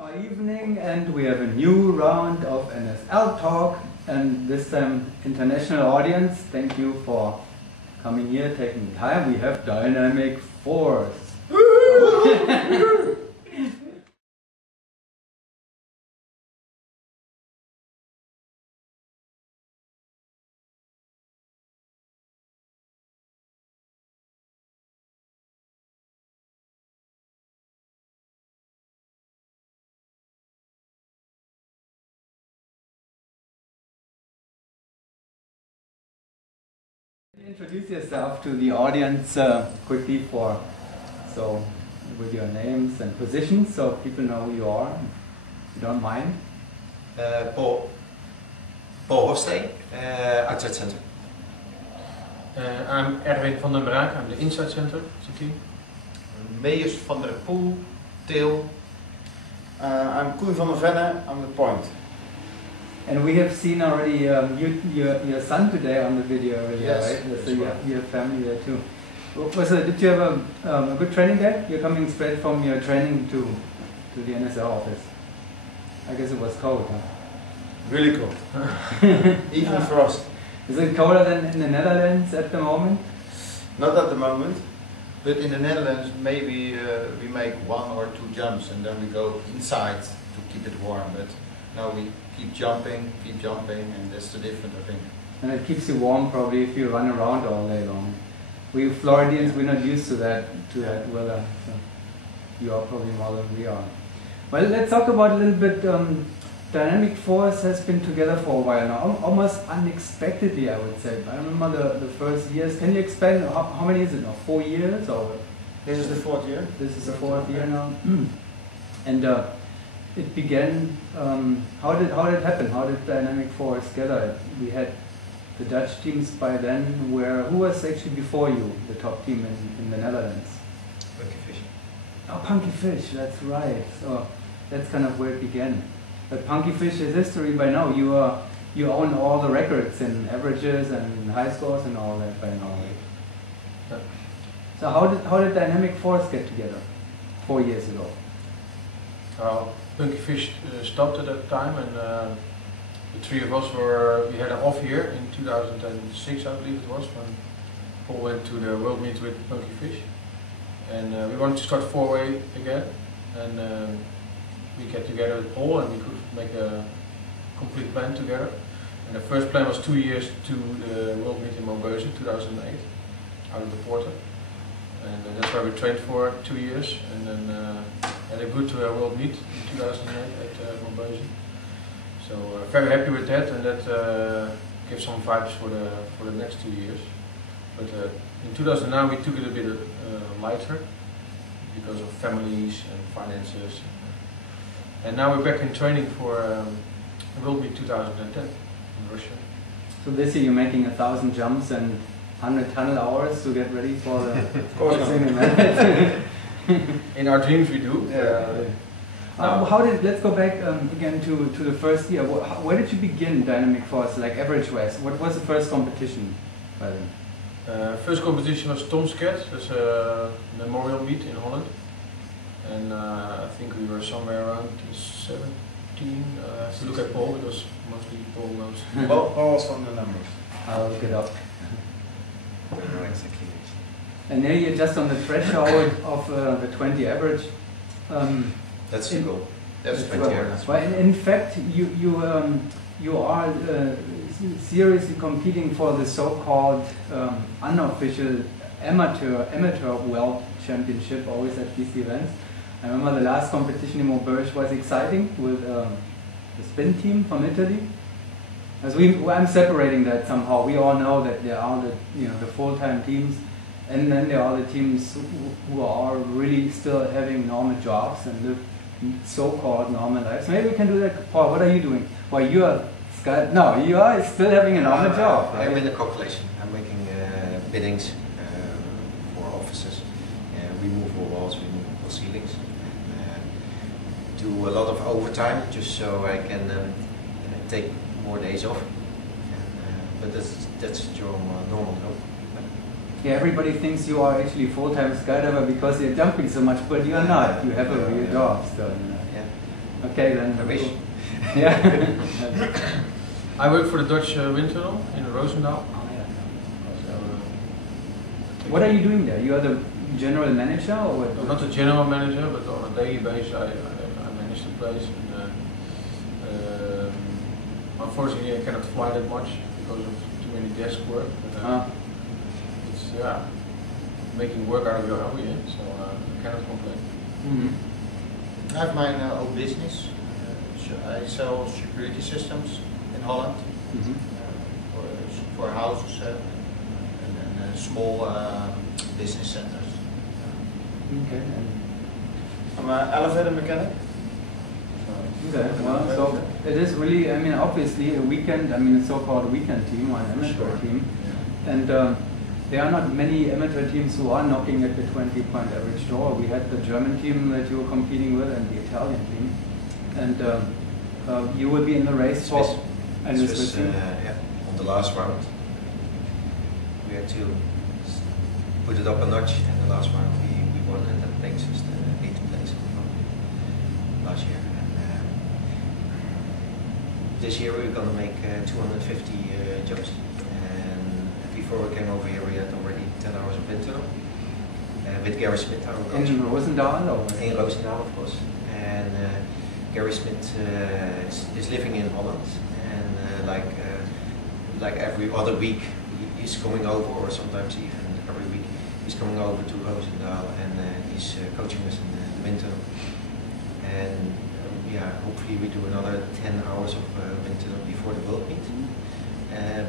Or evening, and we have a new round of NSL Talk, and this time international audience. Thank you for coming here, taking time. We have Dynamic Fource. Introduce yourself to the audience quickly with your names and positions, so people know who you are, if you don't mind. Paul Hofsteen, outside center. I'm Erwin van den Braak, I'm the inside center of the team. Meijers van der Poel, tail. I'm Koen van der Venne, I'm the point. And we have seen already your son today on the video already, yes, right? So you have family there too. Did you have a good training day? You're coming straight from your training to the NSL office. I guess it was cold, huh? Really cold. Even for us. Is it colder than in the Netherlands at the moment? Not at the moment. But in the Netherlands, maybe we make 1 or 2 jumps and then we go inside to keep it warm. But now we keep jumping, and that's the difference, I think. And it keeps you warm probably if you run around all day long. We Floridians, we're not used to that weather. So you are probably more than we are. Well, let's talk about a little bit. Dynamic Fource has been together for a while now, almost unexpectedly, I would say. I remember the first years. Can you explain how many is it now? 4 years or? This is the 4th year. This is the 4th year now. And it began. How did it happen? How did Dynamic Fource gather? We had the Dutch teams by then. Who was actually before you, the top team in the Netherlands? Punky Fish. Oh, Punky Fish. That's right. So that's kind of where it began. But Punky Fish is history by now. You own all the records in averages and high scores and all that by now. Right? Yeah. So how did Dynamic Fource get together 4 years ago? Punky Fish stopped at that time, and the 3 of us we had an off year in 2006, I believe it was, when Paul went to the World Meet with Punky Fish, and we wanted to start 4-way again, and we get together with Paul and we could make a complete plan together. And the first plan was 2 years to the World Meet in Maubeuge, 2008, out of the Porter. And that's where we trained for 2 years, and then had a good World Meet in 2008 at Maubeuge. So very happy with that, and that gives some vibes for the next 2 years. But in 2009 we took it a bit lighter because of families and finances. And now we're back in training for World Meet 2010 in Russia. So this year you're making 1,000 jumps and 100 tunnel hours to get ready for the Of course In our dreams we do. Let's go back again to the first year. Where did you begin Dynamic Fource, like average-wise? What was the first competition by then? First competition was Tom's Cat, that's a memorial meet in Holland. And I think we were somewhere around 17. I have to look at Paul because mostly Paul knows. Paul was on the numbers. I'll look it up. No, exactly. And now you're just on the threshold of the 20 average. That's the goal. That's 20 average. Well, in fact, you are seriously competing for the so-called unofficial amateur world championship, always at these events. I remember the last competition in Maubeuge was exciting with the spin team from Italy. As I'm separating that somehow. We all know that there are the full-time teams, and then there are the teams who are really still having normal jobs and live so-called normal lives. Maybe we can do that. Paul, what are you doing? Well, you are still having a normal job. Right? I'm in the calculation. I'm making biddings for offices. We move walls, we move ceilings. Do a lot of overtime just so I can take more days off. But that's your normal job. Yeah, everybody thinks you are actually full-time skydiver because you're jumping so much, but you are not. You have a real job still. Yeah. Okay, then. I wish. Yeah. I work for the Dutch wind tunnel in Roosendaal. Oh, yeah. So, What are you doing there? You are the general manager, or what? I'm not the general manager, but on a daily basis I manage the place. And, unfortunately, I cannot fly that much because of too many desk work. But, it's making work out of your hobby, so I cannot complain. Mm-hmm. I have my own business. I sell security systems in Holland Mm-hmm. for houses and small business centers. Okay. I'm an elevator mechanic. Okay. Well, so it is really, I mean, obviously a weekend, I mean, a so-called weekend team or an amateur Sure. team. And there are not many amateur teams who are knocking at the 20-point average door. We had the German team that you were competing with and the Italian team. And you will be in the race for Swiss. and the Swiss, Swiss team. yeah, on the last round. We had to put it up a notch, and the last round we won, and that takes us the 8th place last year. And, this year we're going to make 250 jumps, and before we came over here we had already 10 hours of wind tunnel with Gary Smith, our coach. In Roosendaal, or? In Roosendaal, of course. And Gary Smith is living in Holland, and like every other week he's coming over, or sometimes even every week he's coming over to Roosendaal, and he's coaching us in the winter. And yeah, hopefully we do another 10 hours of winter before the World Meet.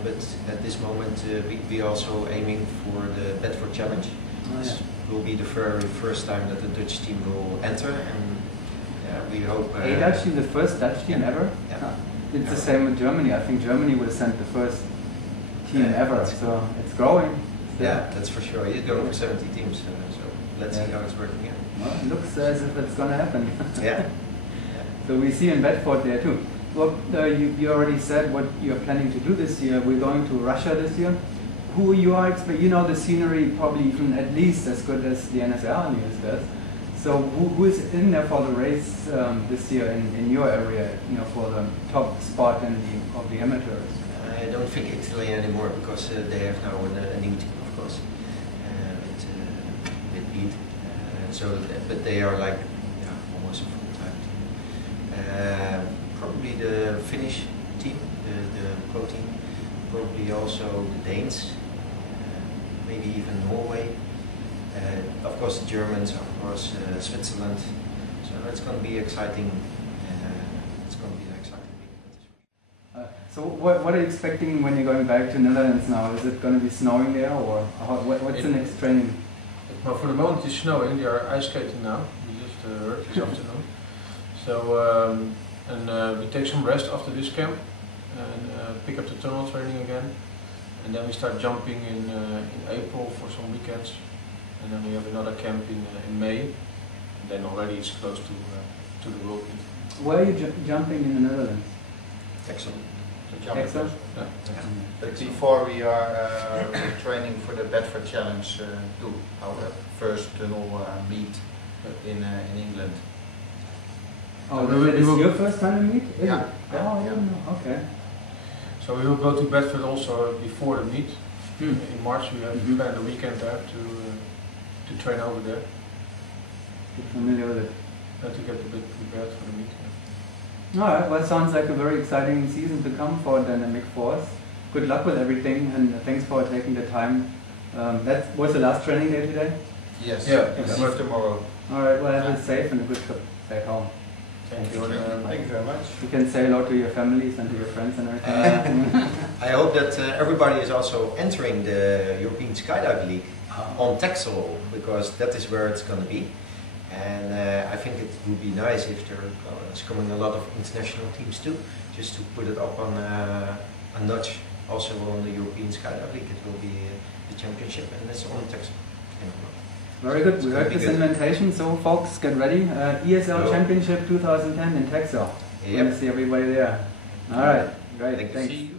But at this moment we also aiming for the Bedford Challenge. Oh, This will be the very first time that the Dutch team will enter, and we hope. A Dutch team, the first Dutch team ever? Yeah. Huh. It's the same with Germany. I think Germany will send the first team ever, so it's growing. Yeah, that's for sure. He's going for 70 teams, so let's see how it's working out. Well, it looks as if it's going to happen. Yeah. So we see in Bedford there too. Well, you already said what you're planning to do this year. We're going to Russia this year. Who you are, you know the scenery probably even at least as good as the NSL news does. So who is in there for the race this year in your area, you know, for the top spot of the amateurs? I don't think Italy anymore, because they have now a new team, of course, with Pete. But they are like almost a full-time team. Probably the Finnish team, the pro team, probably also the Danes, maybe even Norway. Of course the Germans, of course Switzerland. So it's going to be exciting. It's going to be an exciting week. So what are you expecting when you're going back to Netherlands now? Is it going to be snowing there, or what's the next training? Well, for the moment it's snowing. They are ice skating now. We just heard this afternoon. So we take some rest after this camp and pick up the tunnel training again, and then we start jumping in April for some weekends, and then we have another camp in May. And then already it's close to the World Meet. Where are you jumping in the Netherlands? Excellent. Excellent. Yeah. But before we are training for the Bedford Challenge too, our first tunnel meet in England. Oh, So is this your first time to meet? Is Yeah. it? Oh, I didn't know. Okay. So we will go to Bedford also before the meet. In March we have planned a weekend there to train over there. Get familiar with it. To get a bit prepared for the meet. Alright, well, it sounds like a very exciting season to come for Dynamic Fource. Good luck with everything, and thanks for taking the time. That was the last training day today? Yes. Yeah. See you tomorrow. Alright, well, have a safe and a good trip back home. Thank you. Thank you very much. You can say hello to your families and to your friends and everything. I hope that everybody is also entering the European Skydive League on Texel, because that is where it's going to be. And I think it would be nice if there is coming a lot of international teams too, just to put it up on a notch also on the European Skydive League. It will be the championship, and it's on Texel. Very good, we heard gonna be this good. invitation, so folks, get ready. ESL Hello. Championship 2010 in Texel. Yep. Want to see everybody there. Alright, great, Thank you. thanks. See you.